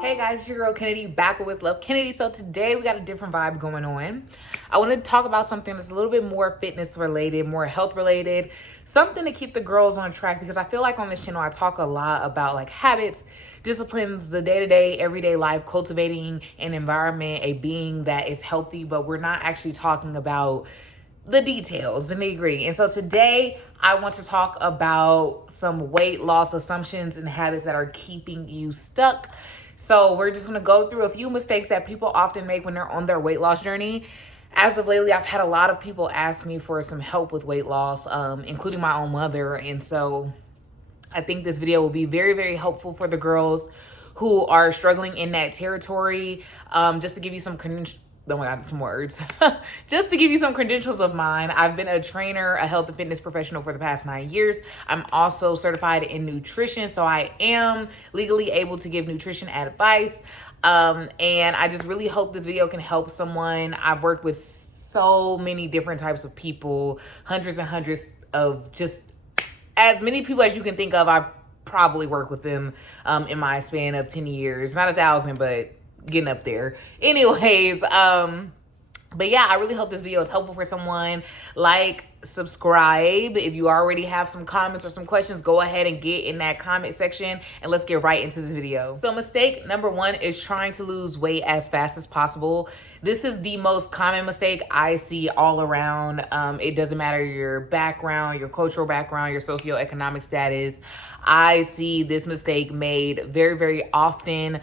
Hey guys, it's your girl Kennedy back with Love Kennedy. So today we got a different vibe going on. I want to talk about something that's a little bit more fitness related, more health related, something to keep the girls on track, because I feel like on this channel I talk a lot about like habits, disciplines, the day-to-day, everyday life, cultivating an environment, a being that is healthy, but we're not actually talking about the details, the nitty-gritty. And so today I want to talk about some weight loss assumptions and habits that are keeping you stuck. So we're just going to go through a few mistakes that people often make when they're on their weight loss journey. As of lately, I've had a lot of people ask me for some help with weight loss, including my own mother. And so I think this video will be very, very helpful for the girls who are struggling in that territory. Just to give you some oh my God, some words. Just to give you some credentials of mine, I've been a trainer, a health and fitness professional for the past 9 years. I'm also certified in nutrition, so I am legally able to give nutrition advice. And I just really hope this video can help someone. I've worked with so many different types of people, hundreds and hundreds of just as many people as you can think of. I've probably worked with them in my span of 10 years. Not 1,000, but getting up there. Anyways, but yeah, I really hope this video is helpful for someone. Like, subscribe. If you already have some comments or some questions, go ahead and get in that comment section and let's get right into this video. So mistake number one is trying to lose weight as fast as possible. This is the most common mistake I see all around. It doesn't matter your background, your cultural background, your socioeconomic status. I see this mistake made very, very often.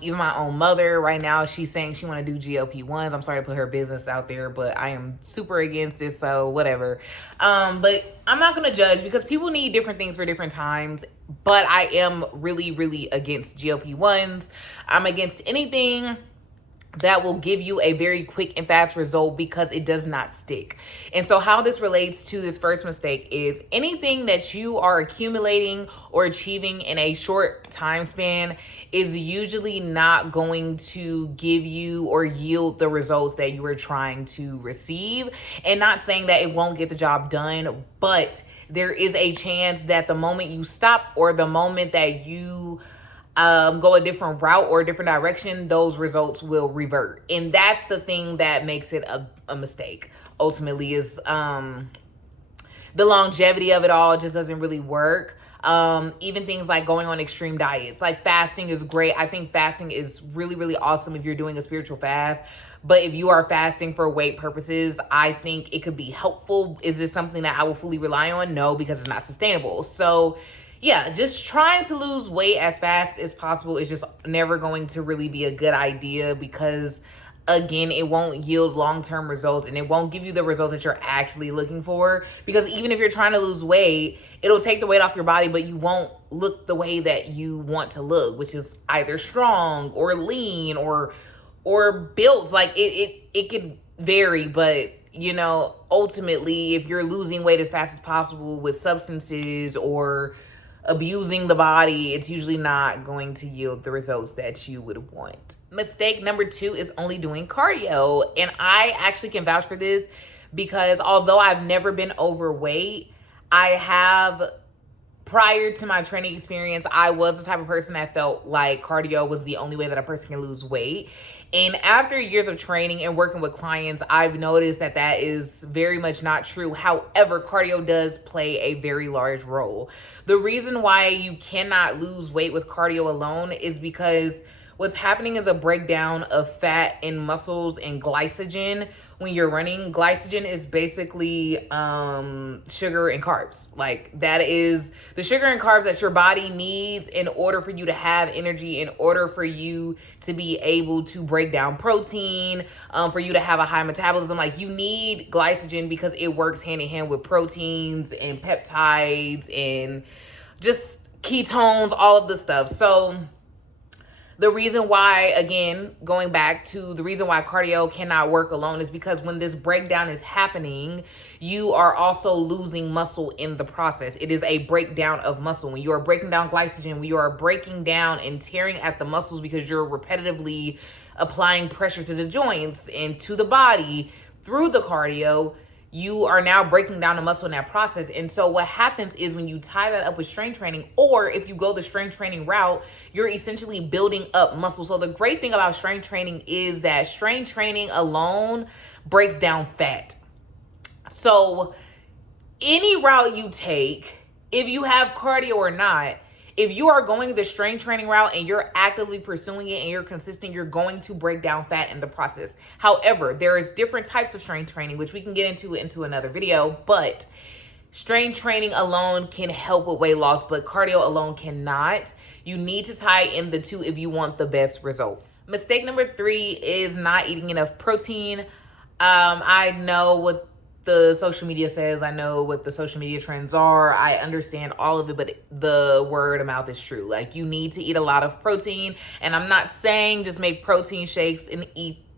Even my own mother right now, she's saying she want to do GLP-1s. I'm sorry to put her business out there, but I am super against it, so whatever. But I'm not going to judge because people need different things for different times, but I am really, really against GLP-1s. I'm against anything that will give you a very quick and fast result because it does not stick. And so how this relates to this first mistake is anything that you are accumulating or achieving in a short time span is usually not going to give you or yield the results that you are trying to receive. And not saying that it won't get the job done, but there is a chance that the moment you stop or the moment that you go a different route or a different direction, those results will revert. And that's the thing that makes it a mistake, ultimately, is the longevity of it all just doesn't really work. Even things like going on extreme diets, like fasting is great. I think fasting is really, really awesome if you're doing a spiritual fast. But if you are fasting for weight purposes, I think it could be helpful. Is this something that I will fully rely on? No, because it's not sustainable. So yeah, just trying to lose weight as fast as possible is just never going to really be a good idea because, again, it won't yield long-term results and it won't give you the results that you're actually looking for. Because even if you're trying to lose weight, it'll take the weight off your body, but you won't look the way that you want to look, which is either strong or lean or built. Like it could vary, but you know, ultimately, if you're losing weight as fast as possible with substances or abusing the body, it's usually not going to yield the results that you would want. Mistake number two is only doing cardio. And I actually can vouch for this because although I've never been overweight, I have, prior to my training experience, I was the type of person that felt like cardio was the only way that a person can lose weight. And after years of training and working with clients, I've noticed that that is very much not true. However, cardio does play a very large role. The reason why you cannot lose weight with cardio alone is because what's happening is a breakdown of fat in muscles and glycogen. When you're running, glycogen is basically sugar and carbs. Like, that is the sugar and carbs that your body needs in order for you to have energy, in order for you to be able to break down protein, for you to have a high metabolism. Like, you need glycogen because it works hand in hand with proteins and peptides and just ketones, all of the stuff. So the reason why, again, going back to the reason why cardio cannot work alone is because when this breakdown is happening, you are also losing muscle in the process. It is a breakdown of muscle. When you are breaking down glycogen, when you are breaking down and tearing at the muscles because you're repetitively applying pressure to the joints and to the body through the cardio, you are now breaking down the muscle in that process. And so what happens is when you tie that up with strength training, or if you go the strength training route, you're essentially building up muscle. So the great thing about strength training is that strength training alone breaks down fat. So any route you take, if you have cardio or not, if you are going the strength training route and you're actively pursuing it and you're consistent, you're going to break down fat in the process. However, there is different types of strength training, which we can get into another video, but strength training alone can help with weight loss, but cardio alone cannot. You need to tie in the two if you want the best results. Mistake number 3 is not eating enough protein. I know what the social media says, I know what the social media trends are, I understand all of it, but the word of mouth is true. Like, you need to eat a lot of protein, and I'm not saying just make protein shakes and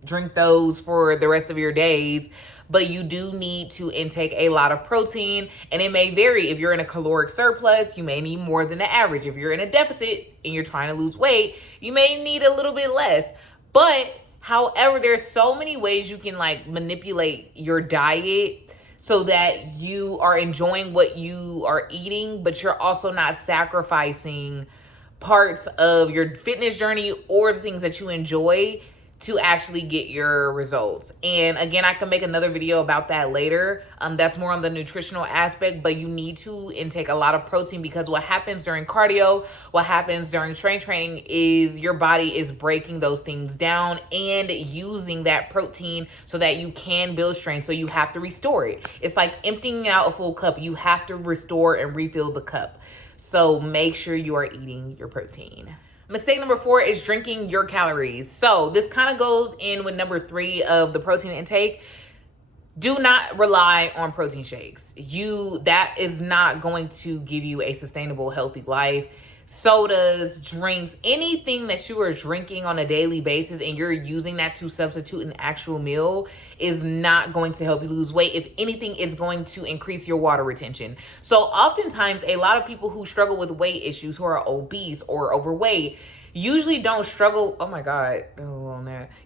drink those for the rest of your days, but you do need to intake a lot of protein, and it may vary. If you're in a caloric surplus, you may need more than the average. If you're in a deficit and you're trying to lose weight, you may need a little bit less. But however, there's so many ways you can like manipulate your diet so that you are enjoying what you are eating, but you're also not sacrificing parts of your fitness journey or the things that you enjoy to actually get your results. And again, I can make another video about that later. That's more on the nutritional aspect, but you need to intake a lot of protein, because what happens during cardio, what happens during strength training is your body is breaking those things down and using that protein so that you can build strength. So you have to restore it. It's like emptying out a full cup. You have to restore and refill the cup. So make sure you are eating your protein. Mistake number 4 is drinking your calories. So this kind of goes in with number 3 of the protein intake. Do not rely on protein shakes. That is not going to give you a sustainable, healthy life. Sodas, drinks, anything that you are drinking on a daily basis and you're using that to substitute an actual meal is not going to help you lose weight. If anything, it's going to increase your water retention. So oftentimes, a lot of people who struggle with weight issues, who are obese or overweight, usually don't struggle, oh my God,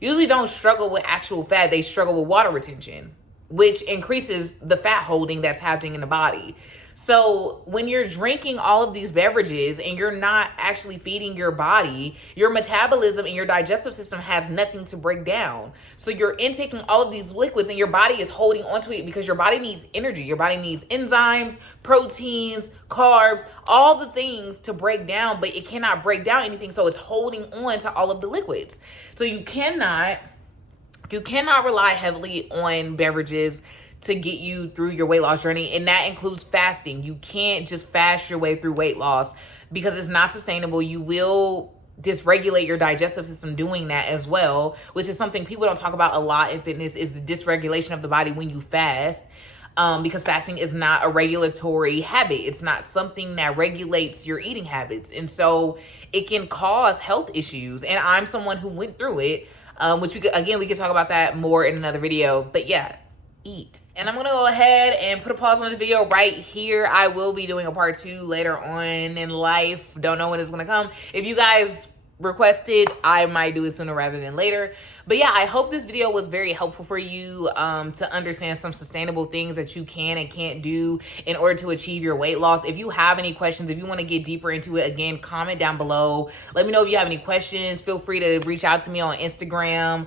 usually don't struggle with actual fat. They struggle with water retention, which increases the fat holding that's happening in the body. So when you're drinking all of these beverages and you're not actually feeding your body, your metabolism and your digestive system has nothing to break down. So you're intaking all of these liquids and your body is holding onto it because your body needs energy. Your body needs enzymes, proteins, carbs, all the things to break down, but it cannot break down anything. So it's holding on to all of the liquids. So you cannot rely heavily on beverages to get you through your weight loss journey. And that includes fasting. You can't just fast your way through weight loss because it's not sustainable. You will dysregulate your digestive system doing that as well, which is something people don't talk about a lot in fitness, is the dysregulation of the body when you fast. Because fasting is not a regulatory habit. It's not something that regulates your eating habits. And so it can cause health issues. And I'm someone who went through it, which we can talk about that more in another video. But yeah, eat. And I'm gonna go ahead and put a pause on this video right here. I will be doing a part 2 later on in life. Don't know when it's gonna come. If you guys requested, I might do it sooner rather than later. But yeah, I hope this video was very helpful for you to understand some sustainable things that you can and can't do in order to achieve your weight loss. If you have any questions, if you want to get deeper into it, again, comment down below. Let me know if you have any questions. Feel free to reach out to me on Instagram,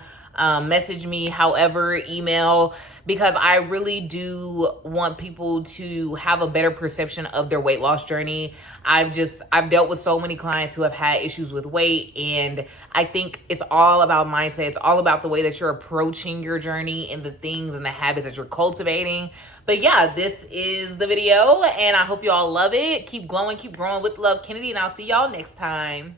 message me, however, email, because I really do want people to have a better perception of their weight loss journey. I've dealt with so many clients who have had issues with weight, and I think it's all about mindset. It's all about the way that you're approaching your journey and the things and the habits that you're cultivating. But yeah, this is the video, and I hope you all love it. Keep glowing, keep growing with love, Kennedy, and I'll see y'all next time.